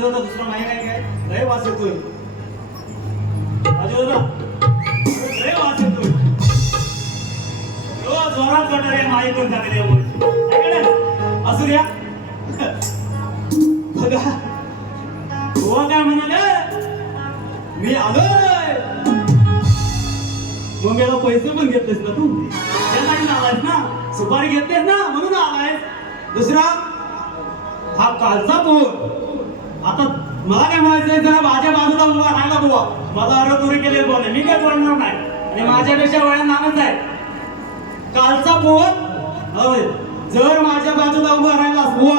दादा दुसरा माहिती आहे काय? लय वास येतोय दादा, लय वास येतोय. जोरात कटर आहे माई पण टाकले असू द्या. बघा गोवा काय म्हणाले, मी आलोय. मग याला पैसे पण घेतलेस ना तू, त्यासाठी आलायस ना, सुपारी घेतलेस ना म्हणून आलायस. दुसरा हा कालचा पोर. आता मला काय म्हणायचंय, जरा माझ्या बाजूला उभा राहायला बुवा. मला अरतुरी केले बोलणे, मी काय बोलणार नाही. आणि माझ्यापेक्षा वया नामच आहे. कालचा पोर जर माझ्या बाजूला उभा राहिलास बुवा,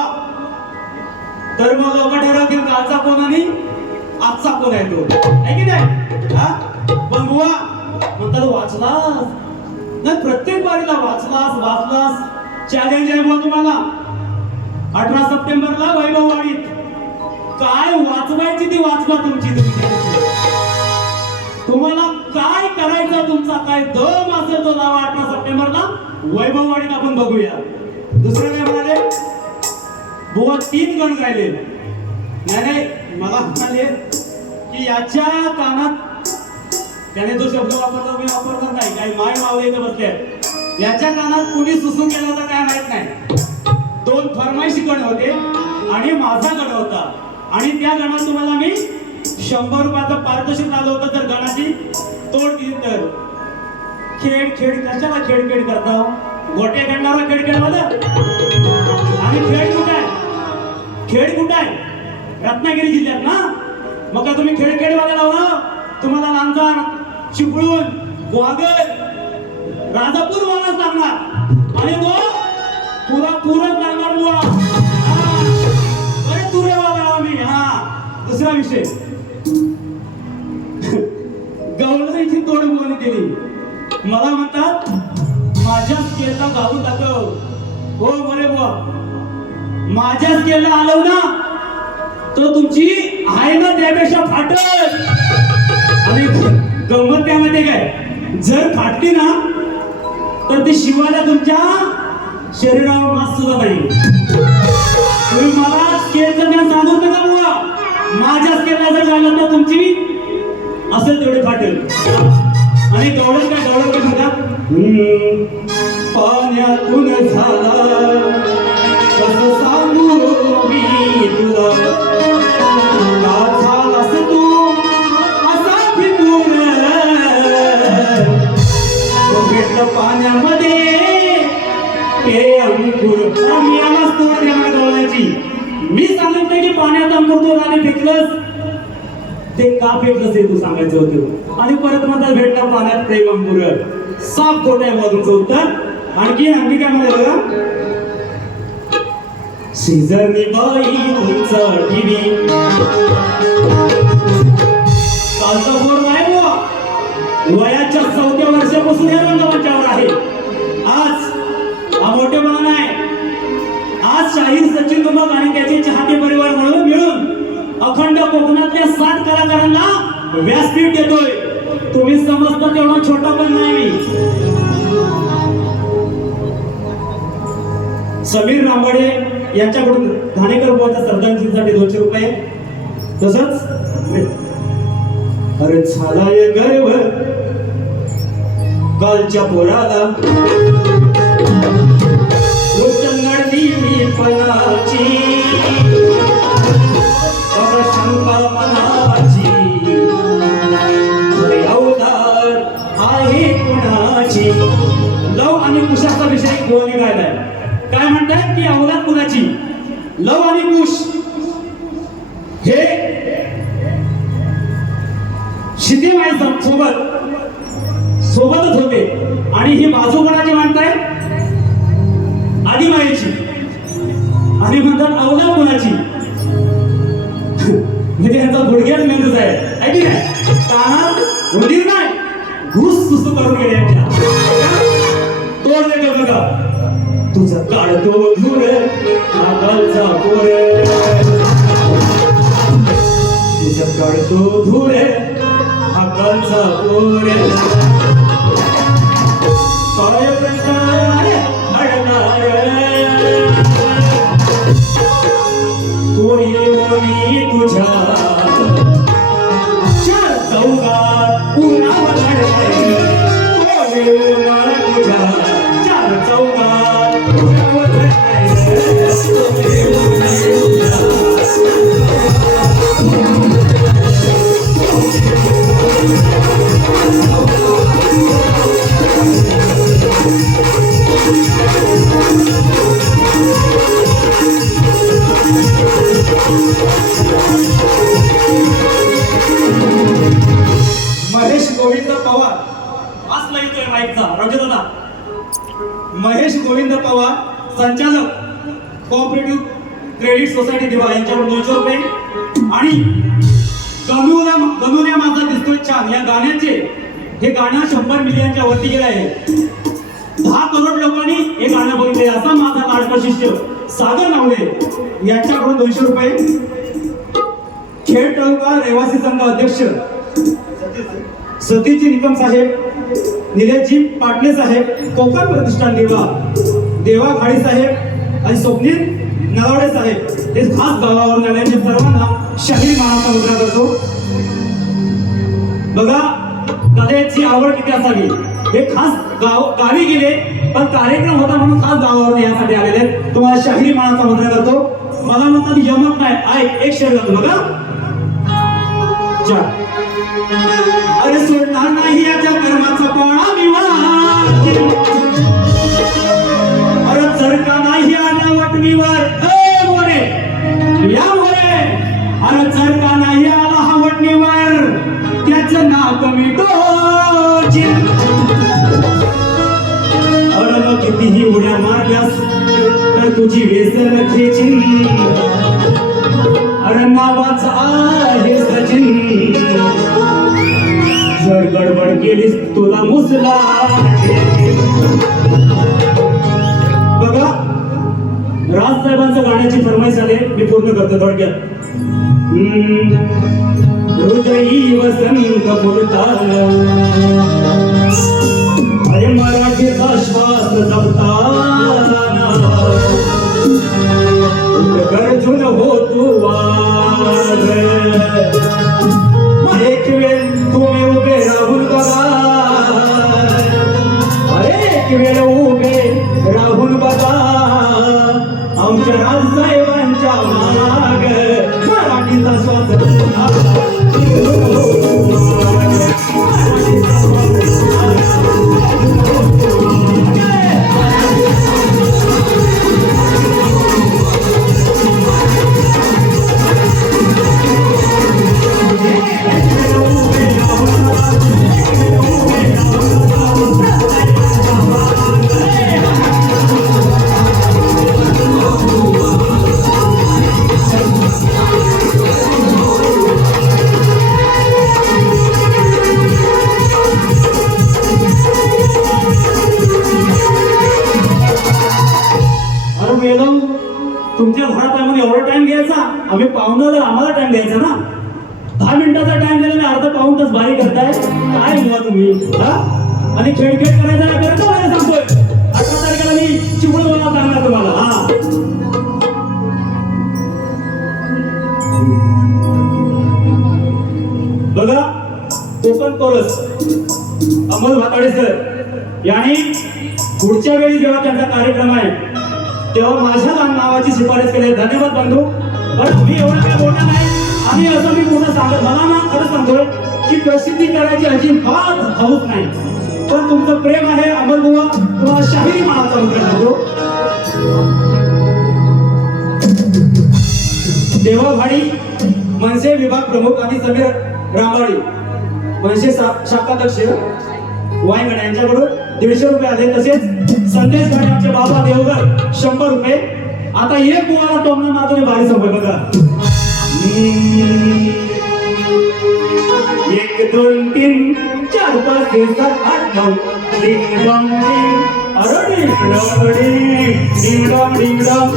तर मग लोक ठरवतील कालचा कोण आणि आजचा कोण आहे तो, आहे की नाही? हा पण बुवा म्हणतात वाचलास नाही, प्रत्येक बारीला वाचलास. चॅलेंज आहे बुवा तुम्हाला. 18 सप्टेंबरला वैभववाडीत काय वाचवायची ती वाचवा तुमची. तुम्हाला काय करायचं, तुमचा काय दम असेल तो लावा. 18 सप्टेंबरला वैभववाडीत आपण बघूया. दुसरं काय म्हणाले, बुवा 3 गण राहिले. नाही मला म्हणाले की याच्या कानात, त्याने जो शब्द वापरला मी वापरणार नाही, काही माय मावळे इथं बसले. याच्या कानात कुणी सुसून गेला होता काय माहित नाही. 2 फरमाईशी गण होते आणि माझा गण होता. आणि त्या गणात तुम्हाला मी 100 रुपयाचं पारितोषिक आलं होतं जर गणाची तोड दिली तर. खेळ कशाला खेळ करता, गोटे खेळणारा खेळ वाला. आणि खेळ कुठे आहे? रत्नागिरी जिल्ह्यात ना. मग का तुम्ही खेळ वाला लावला, तुम्हाला लांजा, चिपळूण, ग्वागर, राजापूर वालाच लागणार. आणि तो पुरच लागणार बुवा. तुरेवाला मी. हा दुसरा विषय, गवळणीची तोड बोलणी दिली. मला म्हणतात माझ्या स्केलला घालून दाखव. हो बरे बुवा, माझ्या स्केलला आलो ना तो तुमची आहे ना त्यापेक्षा फाटल. आणि गंमत त्यामध्ये काय, जर फाटली ना तर ती शिवायला तुमच्या शरीरावर मास सुद्धा नाही. तुम्ही मला स्केलचं ज्ञान सांगू नका बुवा. माझ्या स्केलला जर झालं तर तुमची असेल तेवढे फाटेल. आणि गवळण काय सांगा, पाण्यातून झाला कसं सांगू मी तुला, का झालास तू असा फिरून. भेटलं पाण्यामध्ये हे अंकुर. मी आलाच तोड देणार गवळण्याची. मी सांगितलं की पाण्यात अंकुर तो आणि फेकलंस, ते का फेकलंस हे तू सांगायचं होतं. आणि परत म्हणतात भेटला पाण्यात प्रेम अंकुर. साफ खोट आहे मग तुमचं उत्तर. आणखी काय म्हणाले बघा, शेजारनी बाई तुमचा टीव्ही. कालचा पोर नाही बुवा, वयाच्या 4थ्या वर्षापासून या रंगमंचावर आहे. आज हा मोठेपणा नाही. आज शाहीर सचिन दुबक आणि त्याचे चाहते परिवार मिळून अखंड कोकणातल्या 7 कलाकारांना व्यासपीठ देतोय. तुम्ही समजता तेवढा छोटा पण नाही मी. समीर रामवाडे यांच्याकडून घाणेकर बुवाच्या श्रद्धांजलीसाठी 200 रुपये. तसंच अरे झालाय गर्व गालच्या पोराला उचलली मी पणाची बघ शंका मनाची खरे अवतार आहे कुणाची. लव आणि कुशाचा विषय गोवाने गायलाय. काय म्हणताय की अवलाद कुणाची. लव आणि कुश हे शितेमाई सोबतच होते आणि ही बाजू कोणाची म्हणताय आदिमाईची आणि म्हणतात अवलाद कोणाची. म्हणजे यांचा गुडघ्यात मेंदूच आहे की नाही. कानात उडीर नाही घुस सुसू करून गेले यांच्या. तोड देतो बघा तुझं काढतो धूर नागालचा पोर तुझं काढतो धूर नागालचा पोर. काय प्रकार घडणार तो येऊनी तुझ्या चार चौघात उन्हावर घडणार. तो येऊन तुझ्या चार चौघात उन्हावर घडणार. महेश गोविंद पवार वाचला येतोय माईकचा राजदादा. महेश गोविंद पवार संचालक कोऑपरेटिव्ह क्रेडिट सोसायटी दिवा यांच्यावर 200 रुपये आणि गणूया माझा दिसतोय छान या गाण्याचे हे गाणं 100 मिलियनच्या वरती गेलं आहे. 10 करोड लोकांनी हे गाणं बघितले. असा माझा लाडका शिष्य सागर नावले यांच्याकडून 200 रुपये. खेड तालुका रहिवासी संघ अध्यक्ष सतीशजी निकम साहेब, निलेशजी पाटणे साहेब, कोकण प्रतिष्ठान देवा घाडी साहेब आणि स्वप्नील नलावडे साहेब हे खास गावावरून आल्याचे सर्वांना शाहीर मानाचा मुद्रा करतो. बघा कलेची आवड किती असावी. हे खास गावी गेले पण कार्यक्रम होता म्हणून खास गावावरून यासाठी आलेले. तुम्हाला शाहीर मानाचा मुद्रा करतो. मला म्हणतात यमक नाही ऐक एक शेर जातो बघा. अरे सोडणार नाही याच्या कर्माचा पाळा विवाह. अरे जर का नाही आला वटणीवर मोरे या मोरे. अरे जर का नाही आला हा वटणीवर त्याचं नाक मिटोची. अरे मग कितीही उड्या मारल्यास तर तुझी वेसन खेचीन. अरे नावाचा आहे सचिन जर गडबड केलीस तुला मुसला. बघा राजसाहेबांचं गाण्याची फरमाईश आले मी पूर्ण करतो थोडक्यात. हृदयी वसंत फुलताना अरे मराठीचा श्वास जपताना गरजून होतो वाग. एक वेळ तुम्ही उभे राहून बघा. एक वेळ उभे राहून बघा आमच्या राजसाहेबांच्या माग मराठीचा श्वास. तुमच्या घरात आम्ही एवढा टाइम घ्यायचा. आम्ही पाहुणा आम्हाला टाइम द्यायचा ना. 10 मिनिटाचा टाइम दिला अर्धा पाऊण तास बारी करताय काय हुआ तुम्ही. आणि खेळ करायचा करतो मला सांगतोय. 18 तारखेला मी चिपळूण बोलवा सांगणार तुम्हाला. हा बघा कोकण कोरस अमोल भाताडे सर याने पुढच्या वेळी जेव्हा त्यांचा कार्यक्रम आहे तेव्हा माझ्या नावाची शिफारस केली. धन्यवाद बंधू. पण मी एवढं काय बोलणार नाही. आणि असं मी पूर्ण सांगत मला ना खरं सांगतोय की प्रसिद्धी करायची अजिबात हौस नाही. पण तुमचं प्रेम आहे अमर बुवा तुम्हाला शाहिरी मानाचा मुद्रा करतो. देवाभाडी मनसे विभाग प्रमुख आणि समीर रांबाडी मनसे शाखाध्यक्ष वायगड यांच्याकडून 150 रुपये आले. तसेच संदेश भाई आमचे बाबा देवगर 100 रुपये. आता एक बुवाला टोमना मारतो भारी संपय बघा. 1 2 3 4 5 6 7 8 9 डिंग डॉंग डिंग अरे ding dong ding dong ding dong.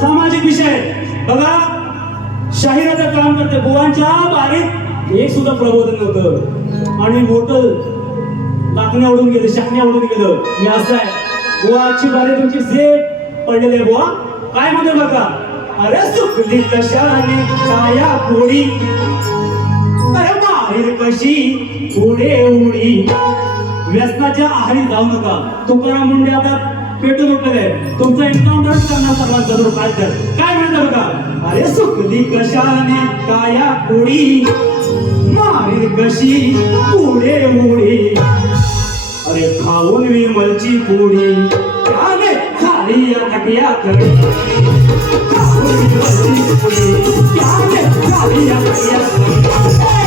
सामाजिक विषय बघा. शाहिराचं काम करते बुवांच्या बारीत एक सुद्धा प्रबोधन नव्हतं आणि मोठं लाकणे उडून गेलं शाकणे उडून गेलं. मी असं आहे बुवाची बारी तुमची सेफ पडलेले बुवा काय म्हणते बघा. अरे सुकली कशाने काया पोळी अरे बाहेर कशी पुढे उडी. व्यसनाच्या आहारी जाऊ नका. तुकाराम मुंडे आता पेटून उठलेले तुमचं एन्काउंटर करणार सर्वांचा जरूर काय तर काय म्हणतं बघा. अरे सुकली कशाने काया पोळी मारी कशी पुढे उडी. अरे खाऊन विमलची पोळी त्याने खाली या कटियाकडे. खाऊन विमलची पोळी त्याने खाली या कटियाकडे.